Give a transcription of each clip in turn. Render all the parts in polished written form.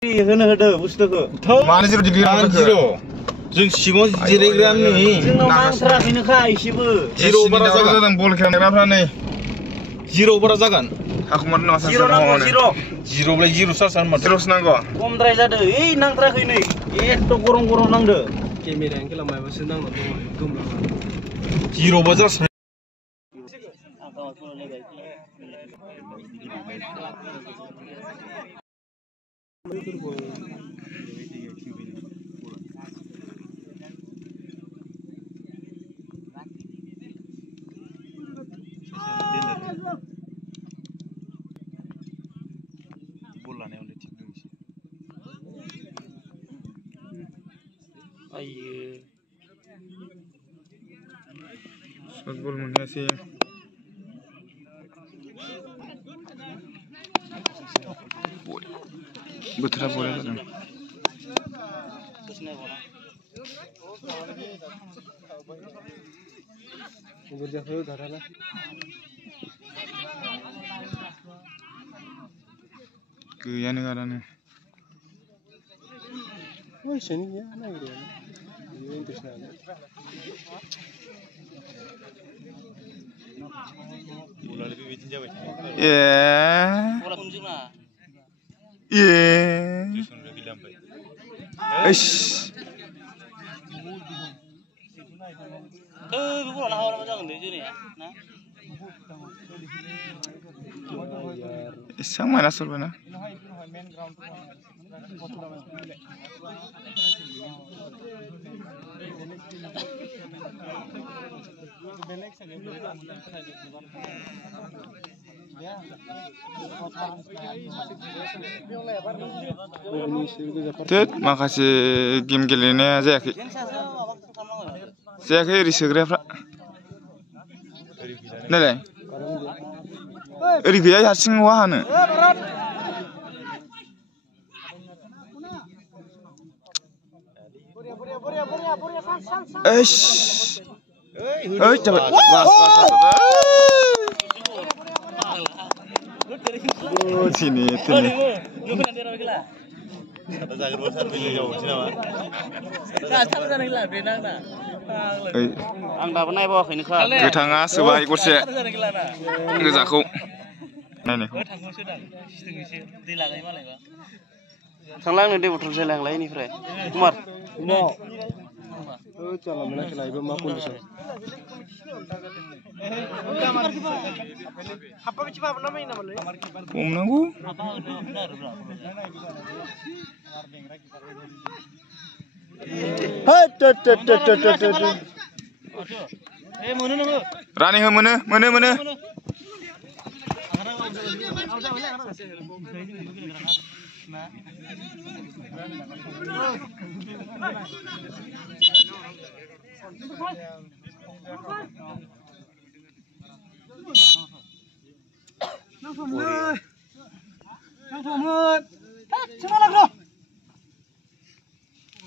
होनो होदो बुस्थुखौ मानो 0 डिग्री जों सिङाव जिरायग्रानि जोंनाव नांथाराखैनोखा एसेबो 0 बारा जागोन बल खेलग्राफ्रा नै 0 बारा जागोन हाखुमार नामा 0 नांगौ 0 ब्लाय 0 सासान माथो 0 नांगौ खमद्राय जादो ओइ नांथाराखै नै एथ' गरम नांदो केमेरायानो खालामबायबासो नांना दङ गोमला 0 बा जास बल लानायावनो थिग दंसै आयो शट बल मोनैयासै बोथोरा बरिया जादों गैयानो गारानो Isang mana sur bana? Tet makasih game gelinnya जायाखै ओरै सोग्राफ्रा नालाय ओरै गैया हारसिं वा हानो एस ओइ जाबाय sini आं दाबो नायबावाखैनोखा गोथाङा सोबाय गरसे गोजाखौ नायनायखौ थांला आंनो दै बथल जालांलाय इनिफ्राय कुमार हमनांगौ रानि हो मोनो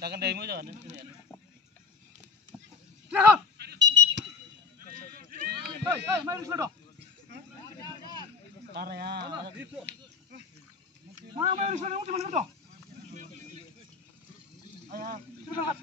Jangan demo jangan. Hei, mari sudah. Karya. Mana mari sudah udah mana sudah. Ayah, sudah.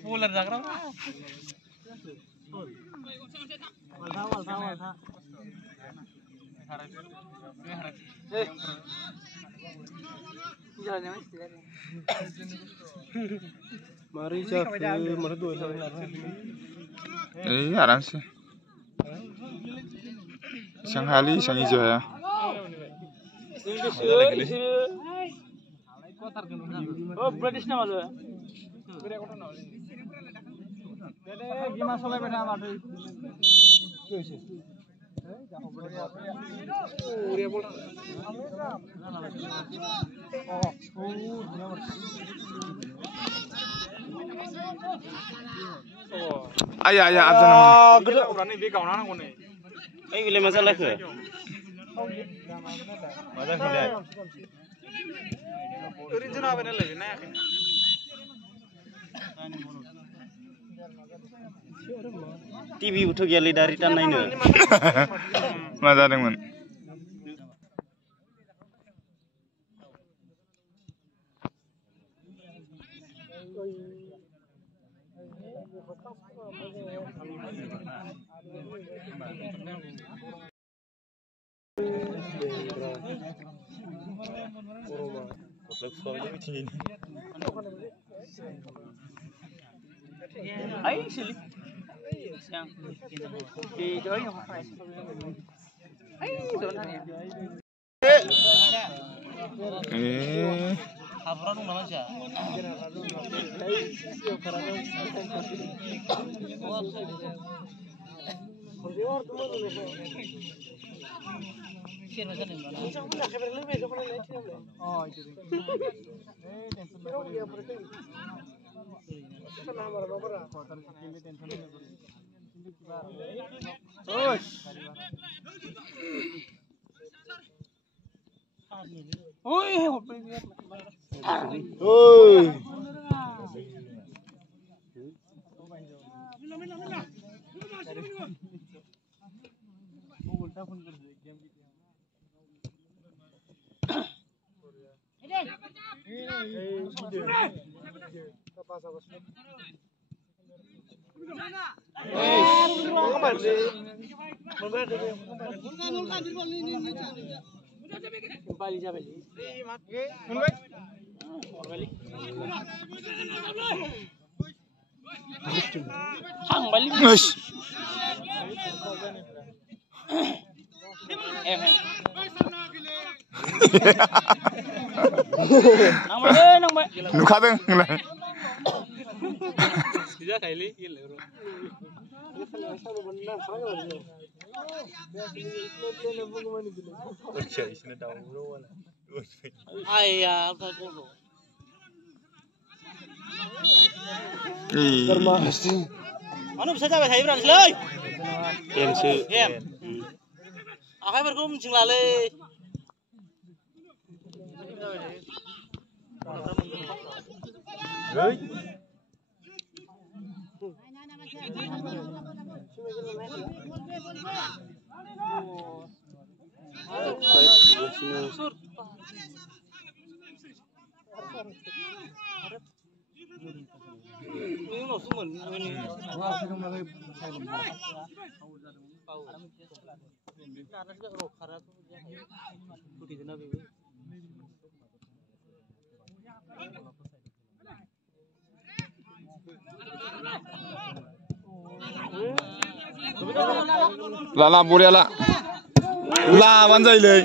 Bulan zagra. Mari cakap, mana dua aram sih. Isang hali, isang hijau ya. Oh, British na malu. Gimana soalnya beda apa tuh? Ayah absen nama. Gede orangnya dia kawan anak kone. Gila masalah ke? Masalah gila. Original apa nih lagi nak? TV utuh gila dari tanah ini. Masa dengan. Ayo sini. Yang di join yang apa? Ayo zona ya. Haburan nama siapa? Nukadeng. Bisa kali gila. Ayah, mana bisa capai saya berani lagi? Em. Akai berkum cinglale. Lala boleh lah. Lah wanjai le.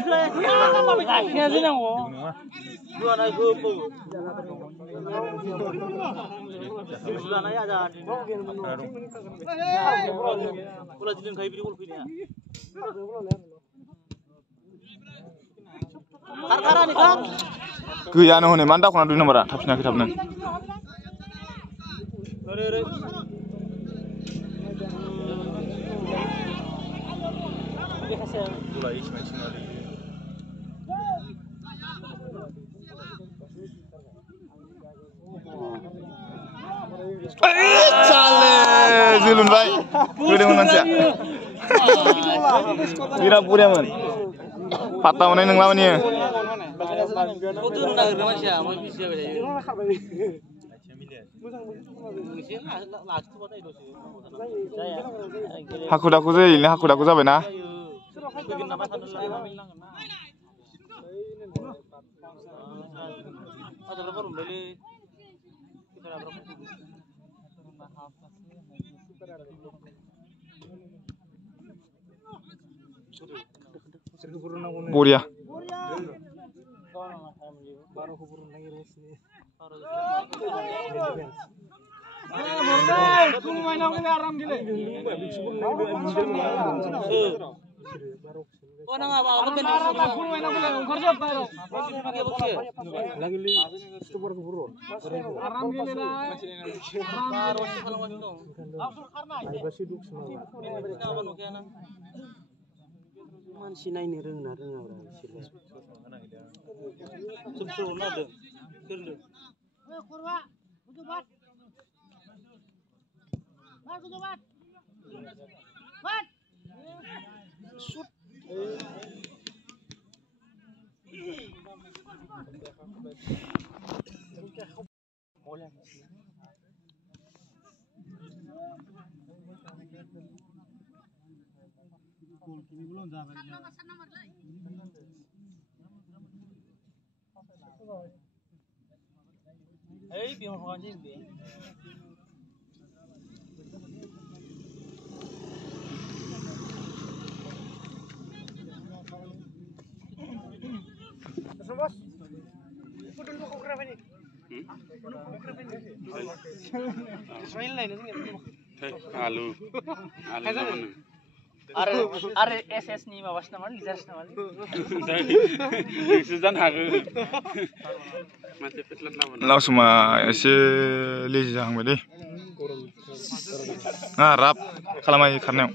Gaya anu hone mantap kena dulu nomor tapsnya kitabnya. Chale, Zulun bhai. Video manusia. Pira pura man. Pata mana yang lawan ni? Haku daku je, ini haku daku je bena. Boria. Oh nang apa apa kan? Lagi li itu baru buru. Aram gini lah. Ay basiduk semua. Man sinai ni reung orang sila. Sebelum ada. Kerja. Kurwa, kujubat. Bat kujubat. Bat. Shoot. Eh, biar orang jadi deh. Alu naman. Are SS ni mawas naman, lizard naman. Sudah hagu. Mati petlan naman. Langsung एसे lazy जाहांबाय दे राब खालामाय खारनायाव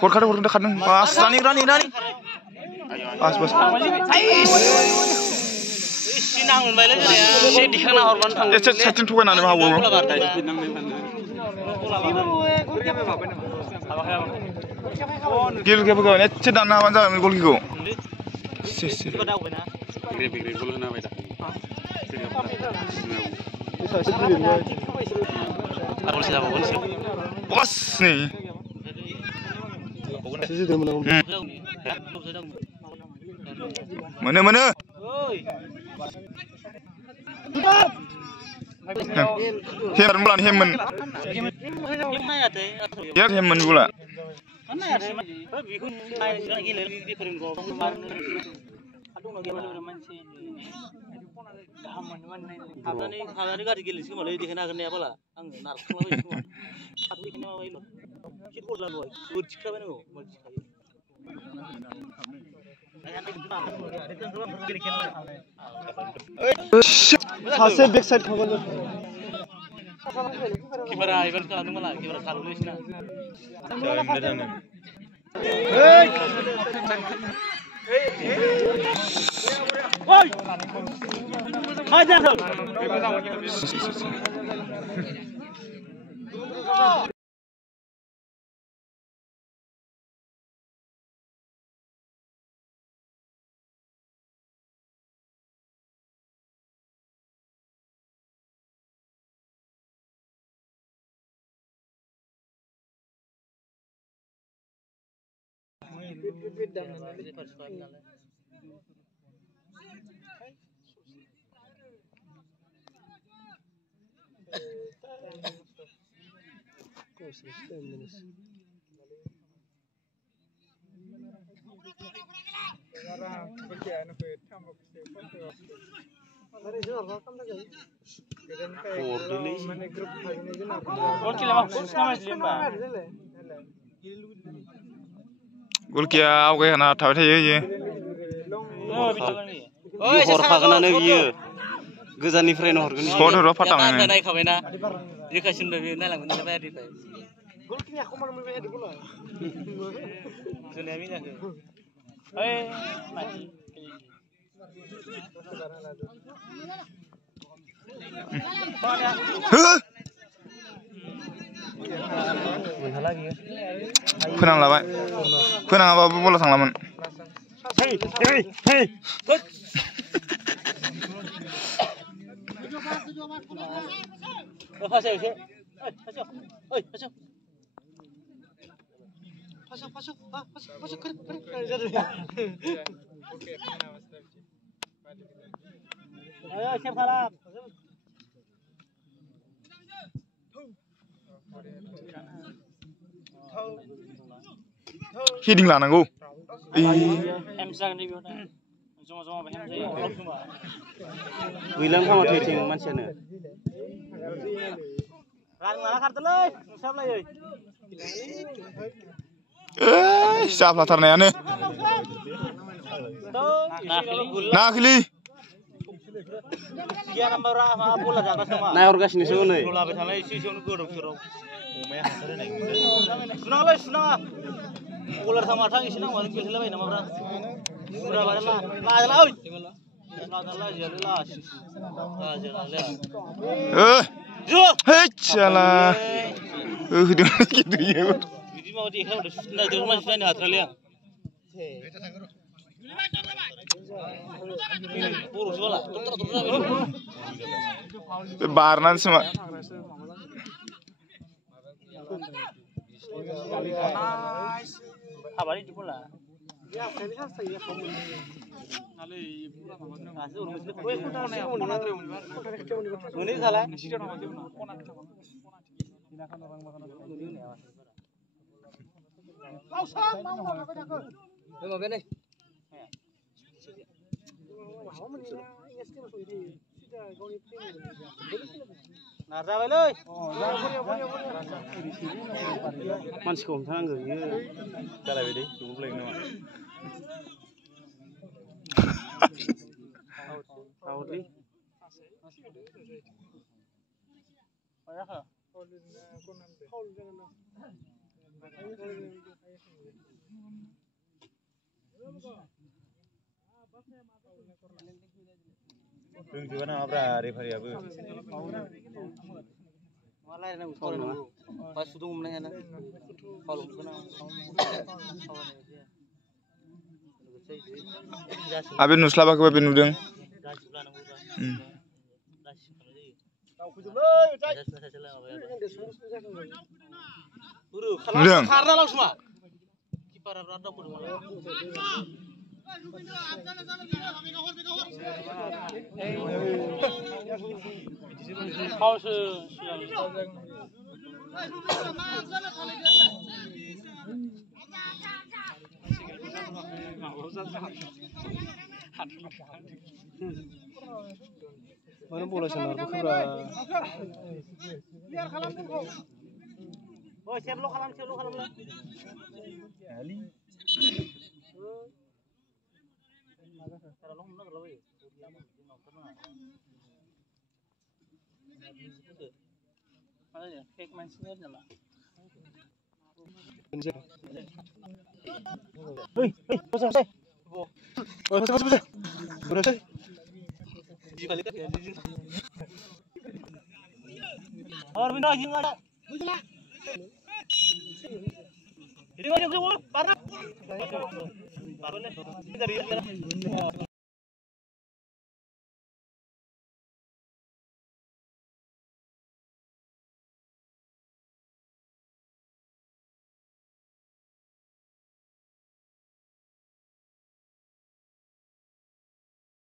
Korkada korkada kadang pas running pas Sinang mobil aja ya. Si dia nak hormat tang. Cacing tuh kan ada mau Gil ke begawan cedak na wanza gol gigo Bos nih Mana Hem bulan hemen Ya hemen pula Hasil backside kau kan? Kibara kalau malah kibara kalau luisna. Woi, hajar tu. Gol kia awal kana tahu saja je. Horfaganane biyo. Goजाननिफ्राय हरगोन Sport horo patang. Ada naik kawena. Dia kasih lebih nalang bener bayar di pay. Gol kini aku malam lebih ada bola. Sudah mina ke. Eh, mati. Penang lah pak. Penang apa bola sang laman. Hei. Masuk. Ayo, siap salam. heading लानांगौ M जागोन दे बेयाव दा जमा जमा बाहाय जायो गैलां खामा थैथिं मानसियानो रां लाना खारदोलै नोंसाबलायै जाफ्लाथारनायानो नाखिलि Dia nambah apa bola jaga sama. नायहरगासिनोसो नै Bola betalnya isi isi untuk gorong gorong. Umaya hasilnya naik. Sunang lah sunang. Bola sama thang isi nang warin pilih lah nama berapa. Berapa lah lah lah oi. Lah jadi lah. Lah jadi lah. Jo. Hei salah. Udah gitu ya. Jadi mau dia kan udah sudah di rumah sudah nih Australia. Buruk bola. Barnan semua. Habari di bola. Ini salah. Narza bailoi. मानसिखौ हमथानांगौ इयो जालायबाय दे दुब्लाय नामा आउटलि रोंजोबा नामाब्रा रेफारियाबो मालाय नों foul नङा बा सुदुं हमनो हायाना फाउल हमगोन Abe nuslabakaba be nudeng. Nudeng. Karena langsung mah. Kiper berada pun malah. Pause. Mana bola sana berkebra. Liar kalam tuh kok. Oh, siap lo kalam lah. Ali. Kalau lo kalau Ada ya, fake man sini aja lah. Selesai. Selesai. Selesai. Dibalik ya. Orang minta aja nggak ada. Ini nggak ada parah. Parahnya dari